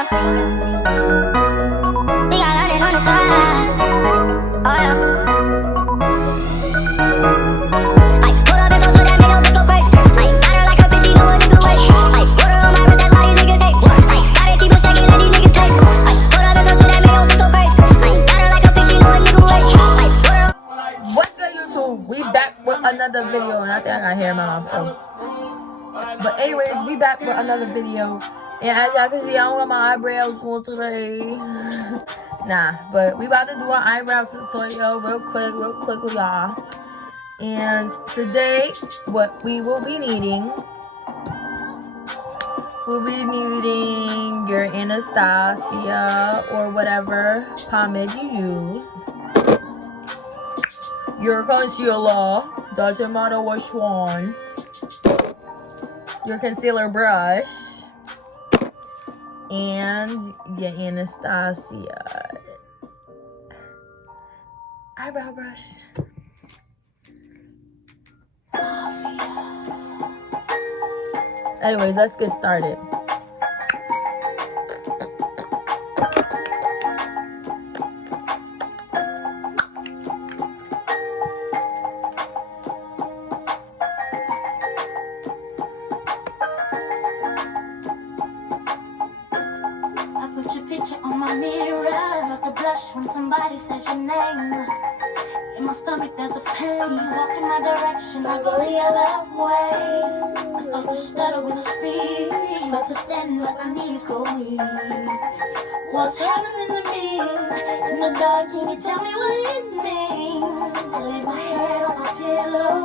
We got London on the track. Oh yeah. Ay, pull up and so that make your bitch go crazy. Ay, got her like a bitch, she know a nigga wait. Ay, put her on my wrist, that's why these niggas hate. Ay, gotta keep on stacking, let these niggas pay. Ay, pull up and so that make your bitch go crazy. Ay, got her like a bitch, she know a nigga wait. Ay, put her. What's good, YouTube? We back with another video, and I think I got hair in my mouth though. But anyways, we back with another video, and as y'all can see, I don't got my eyebrows on today. Nah, but we about to do our eyebrow tutorial real quick with y'all. And today, what we will be needing, we'll be needing your Anastasia or whatever pomade you use, your concealer, doesn't matter which one, your concealer brush, and your Anastasia eyebrow brush. Anyways, let's get started. Put your picture on my mirror. Start to blush when somebody says your name. In my stomach there's a pain. You walk in my direction, I go the other way. I start to stutter when I speak. Start to stand but my knees go weak. What's happening to me? In the dark, can you tell me what it means? I lay my head on my pillow,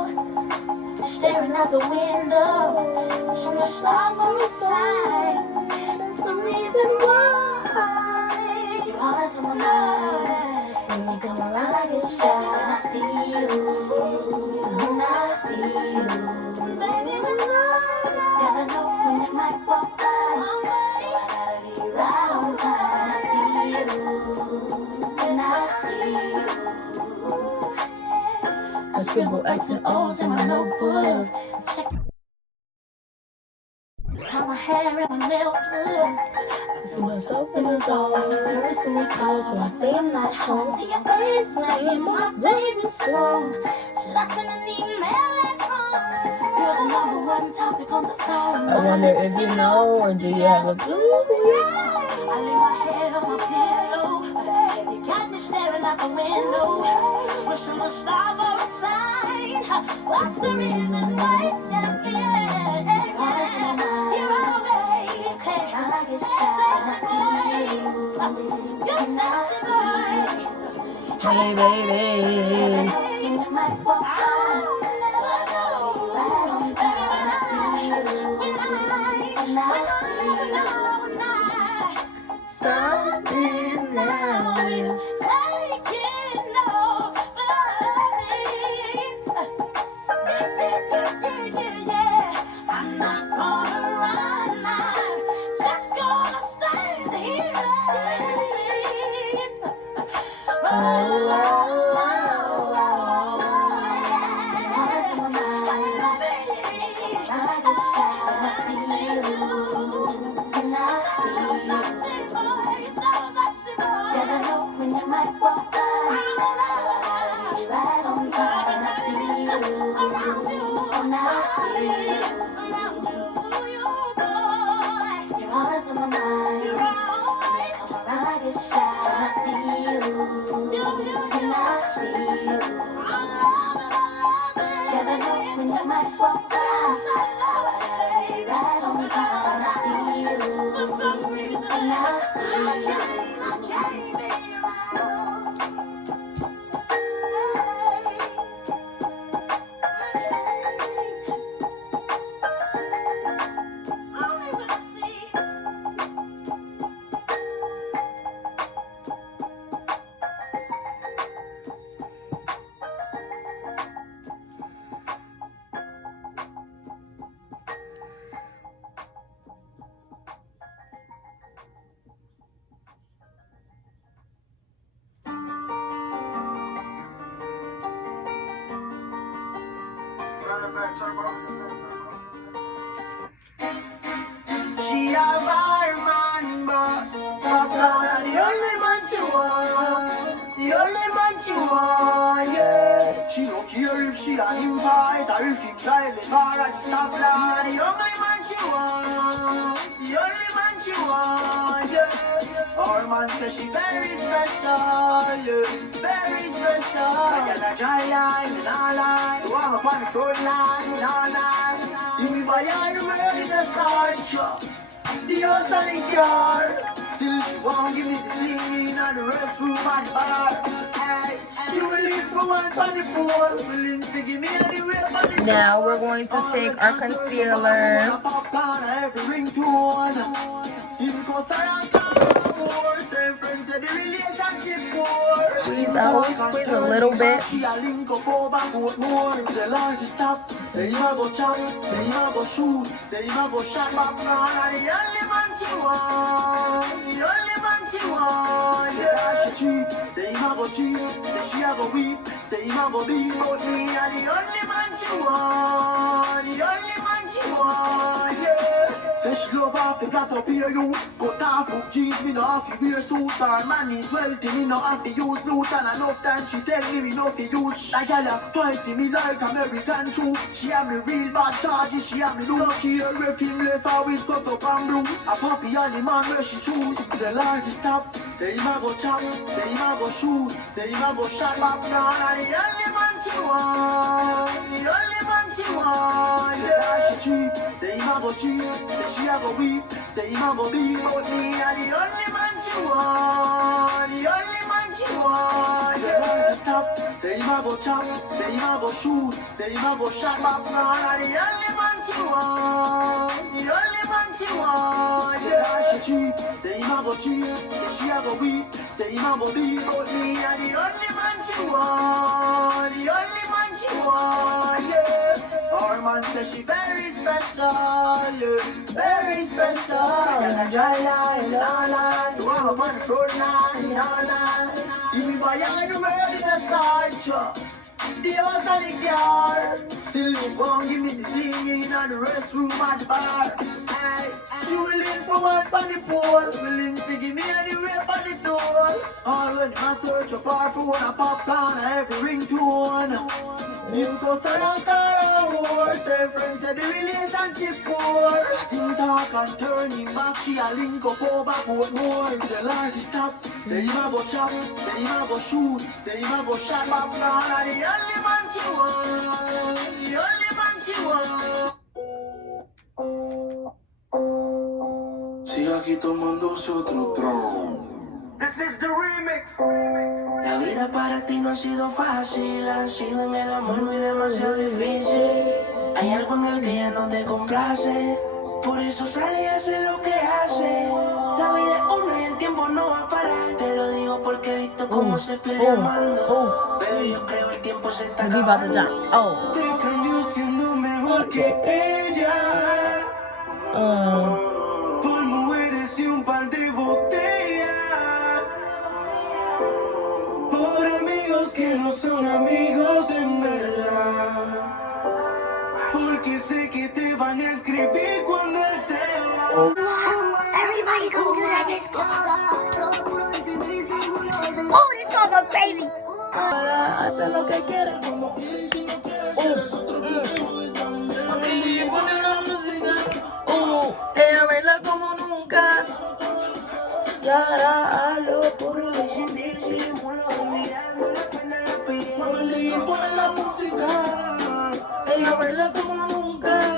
staring out the window. Wishing the stars were a sign. That's the reason why. You're always on my mind. When you come around, I get shy. When I see you, when I see you, baby, when I never know when you might walk by. So I gotta be right on time. When I see you, when I see you, I scribble X and O's in my notebook. Check how my hair and my nails look. I see myself in the zone. You're nervous when you call, so I say I'm not home. See your face playing my favorite song. Should I send an email at home? You're the #1 topic on the phone. I wonder if you know, or do you have a clue? I lay my head on my pillow. You got me staring out the window. Wishing the stars were a sign. What's the reason why? You're always hey, I get shy. You're sexy boy. Hey, baby. You might walk by, so I gotta be right on time. I see you, when I see you. Something now is Taking over me. I'm not gonna run, I'm just gonna stand here and see. You're always on my mind. You're always come around, I get shy. When I see you, when I see you, I love it. Never know when you might walk by, so I gotta be right on time. When I see you, for some reason, when I see you, I can't be around. Only when I see you. She a fireman, but want, yeah. She don't care if she an invite or if him drive the car at the stoplight. The only man she want, the only man she want, yeah. Our man says she very special, yeah, very special. I got a dry line, nah lie. So I'm up on the front line, nah lie. You be by the world in the start, yeah. The house and the car. Still she won't give me the thing in the restroom and bar. Hey, she will leave for one for the poor. Willing to give me anywhere for the Now we're going to take our concealer. popcorn every ringtone. Even cause I am same friends said the relationship poor. Squeeze, I always squeeze a little bit. She a link up over both more. The life is stop. Say you a go chat, say you a go shoot, say you a go shot back down. And the only man she want, the only man she want. Yeah, she cheap, say you a go cheap, say she a go weep, say you a go beat about me. And the only man she want, the only man she want. Yeah. Say she love off the plot up here, you cut off hook jeans, me no have to wear suit. Her man is wealthy, me no have to use loot. And enough time she tell me no fi use. That girl a fight me like American troops. She have me real bad charges, she have me look here. If him left her with cut up and bruise. A puppy and the man where she choose. The life is stop, say him a go chop, say him a go shoot, say him a go shot back down. And the only man she want, the only man she want. Yeah, she cheap, say him a go cheap, say she a go weep, say him a go beat about me. And the only man she want, the only man she want. Yeah, stop, say him a go chop, say him a go shoot, say him a go shot back down. And the only man she want, the only man she want. Yeah, she cheap, say him a go cheap, say she a go weep, say him a go beat about me. And the only man she want, the only man she want. Yeah, our man says she very special, yeah, very special. I got a dry line, nah lie. So I'm up on the front line, nah lie. You be by the world in a start, the house and the car. Still she won't give me the thing in the restroom and the bar. Hey, she willing for one for the poor, willing to give me anywhere for the door. All when I search for her phone, a popcorn every ringtone. You go surround her horse, her friends said the relationship poor. Sing talk and turn him back, she a link up over both more. The life is stop, say him a go chop, say him a go shoot, say him a go shot back down. And the only man she want, the only man she want. Sigue aquí tomándose otro trago. This is the remix. La vida para ti no ha sido fácil, ha sido en el amor muy demasiado difícil. Hay algo en el que ya no te complace, por eso sale y hace lo que hace. La vida es una y el tiempo no va a parar. Te lo digo porque he visto cómo se pierde amando. Baby, yo creo el tiempo se está acabando. Te cambió siendo mejor que ella. Por mujeres y un par de botellas. Por amigos que no son amigos en verdad. Porque sé que te van a escribir cuando él se va. Everybody go do that disco. Oh, this song goes crazy. Hace lo que quiere. Ella baila como nunca. Y ahora hazlo puro y sin disimulo. Mirando la pena la piel. Y pone la música. Ella baila como nunca.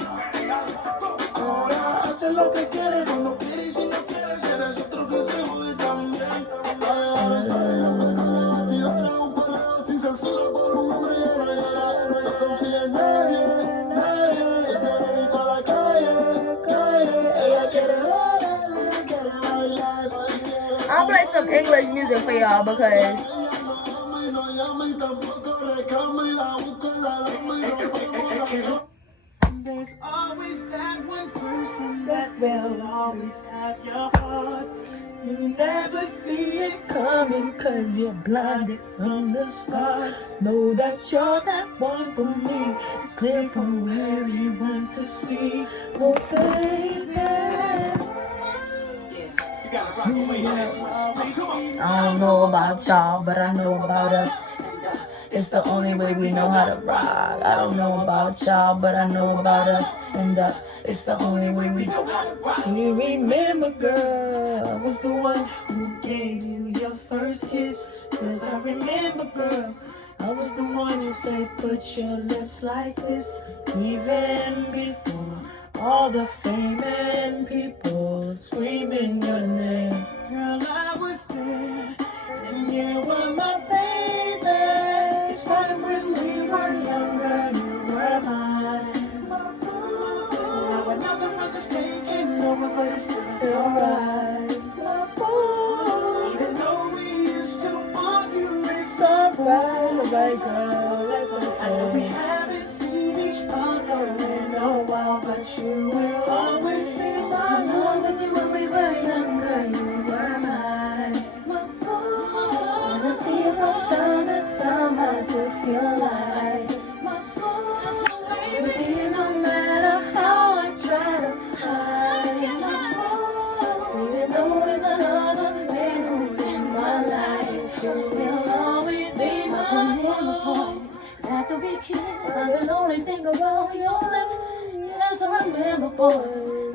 Ahora hace lo que quiere. Cuando quiere y si no quiere, si eres otro que se jode también. Ahora sale la peca de batidora, un perreo sin censura por un hombre y ahora no confía en nadie, nadie. Y se dedica a la calle, calle. Ella quiere bailar, ella quiere bailar, quiere. I'll play some English music for y'all because there's always that one person that will always have your heart. You never see it coming cause you're blinded from the start. Know that you're that one for me. It's clear from everyone to see. Oh baby, I don't know about y'all, but I know about us. It's the only way we know how to rock. I don't know about y'all, but I know about us. And it's the only way we know how to rock. You remember, girl, I was the one who gave you your first kiss. 'Cause I remember, girl, I was the one who said put your lips like this. Even before all the fame and people screaming your name. Girl, I was there, and you were my baby. It's time when we were younger, you were mine. Now another brother's taking over, but it's still in your eyes. Even though we used to argue, it's alright, girl, that's okay. I know we haven't seen each other in a while, but you will always be mine. When we were younger, you were mine. When I see you from time to time, I still feel like we see you no matter how I try to hide. Even though there's another man who's in my life, you will always be mine. After we kissed, I can only think about your lips. Yes, I remember, boy,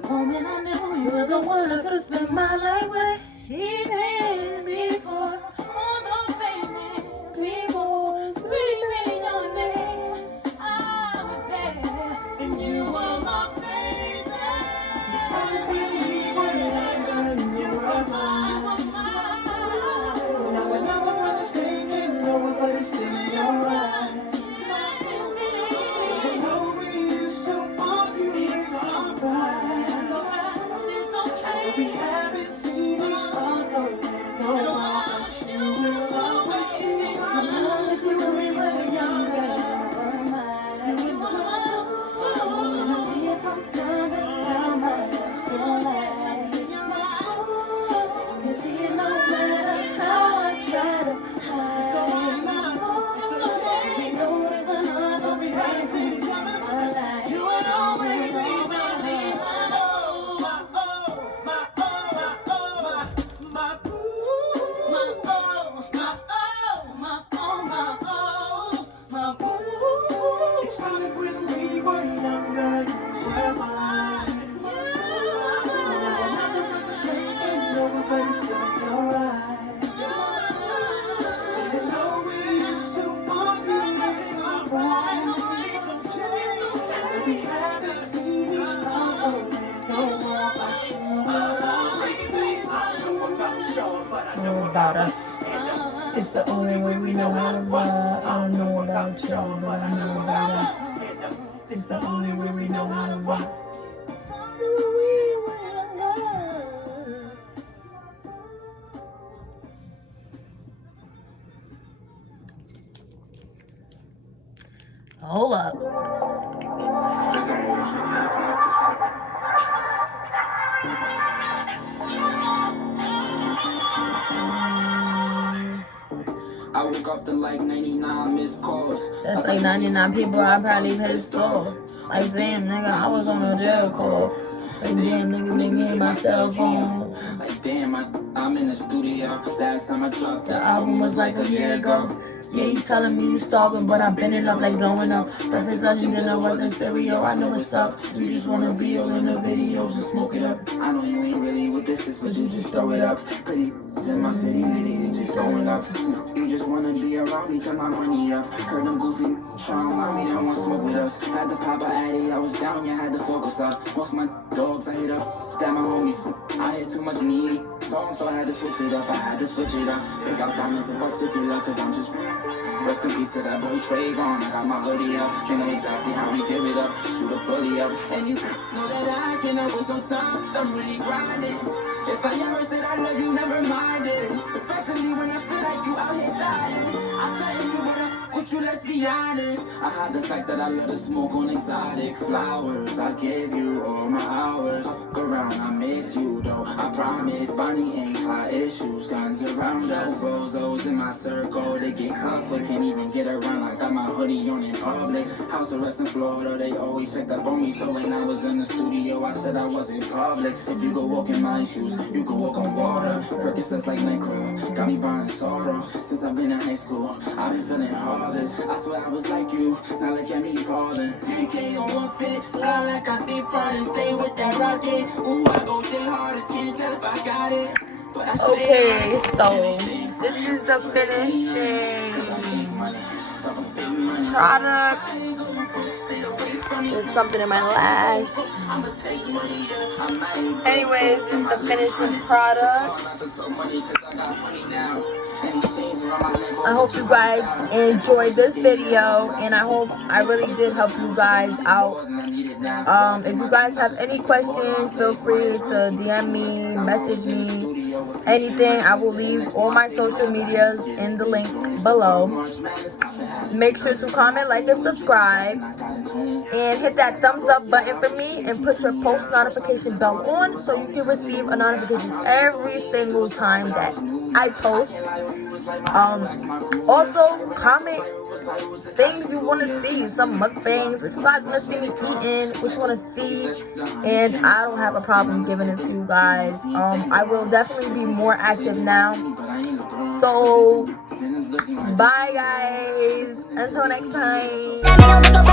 the moment I knew you were the one I could spend my life with. Even before all the famous people screaming your name, I was there, and you were my baby. It's like when we were younger, you were mine. Now another brother's taking over, but it's still in your eyes. Even though we used to argue, it's alright. We haven't seen each other in a while, but you will always be mine. Like when we were younger, you were mine. When I see it from time to time, I just feel like you see it no matter how I try to hide. We know there's another place in my life. You would always be mine. It's like when we were younger, you were mine. Now another brother's taking over, but it's still in your eyes. Even though we used to argue, it's alright. We haven't seen each other in no more, but you will always be mine. I know about us. It's the only way we know how to rock. I don't know about y'all, but I know about us. It's the only way we know how to rock. Hold up. I woke up to like 99 missed calls. That's like 99 people I probably pissed off. Like, damn, nigga, I was on a jail call. Like, damn, nigga, make me my cell phone. Like, damn, I'm in the studio. Last time I dropped The album was like a year ago. Yeah, you telling me you starving, but I'm bending up like blowing up. Breakfast, lunch, and dinner wasn't cereal. I know what's up. You just wanna be all in the videos and smoke it up. I know you ain't really with this, but you just throw it up. Pretty in my city, ladies, just going up. You just wanna be around me, cause my money up. Heard them goofy, trying to lie me, they don't want smoke with us. Had to pop a addy, I was down, yeah, had to focus up. Most my dogs, I hit up, that my homies. I hit too much meat songs, so I had to switch it up, Pick out diamonds in particular, cause I'm just... Rest in peace to that boy Trayvon. I got my hoodie up, they know exactly how we give it up. Shoot a bully up, and you know that I can't waste no time. I'm really grinding. If I ever said I love you, never mind it. Especially when I feel like you out here dying. I threaten you, but I with you, let's be honest. I hide the fact that I love to smoke on exotic flowers. I give you all my hours. Fuck around, I miss you though. I promise, Bonnie ain't got issues. Guns around us, bozos in my circle. They get cuffed, but can't even get around. I got my hoodie on in public. House arrest in Florida, they always checked up on me. So when I was in the studio, I said I was in Publix. If you go walk in my shoes, you can walk on water. Percocets like NyQuil, got me buying sorrow. Since I've been in high school, I've been feeling hard. regardless. I swear I was like you, now look at me calling. 10K on one fit, fly like I did proud and stay with that rocket. Ooh, I go J hard, I can't tell if I got it. Okay, so this is the finishing product. There's something in my lash. Anyways, this is the finishing product. I hope you guys enjoyed this video, and I hope I really did help you guys out. If you guys have any questions, feel free to DM me, message me, anything. I will leave all my social medias in the link below. Make sure to comment, like, and subscribe, and hit that thumbs up button for me, and put your post notification bell on so you can receive a notification every single time that I post. Also comment things you want to see, some mukbangs, which you guys want to see me eating, which you want to see, and I don't have a problem giving it to you guys. I will definitely be more active now. So bye guys, until next time.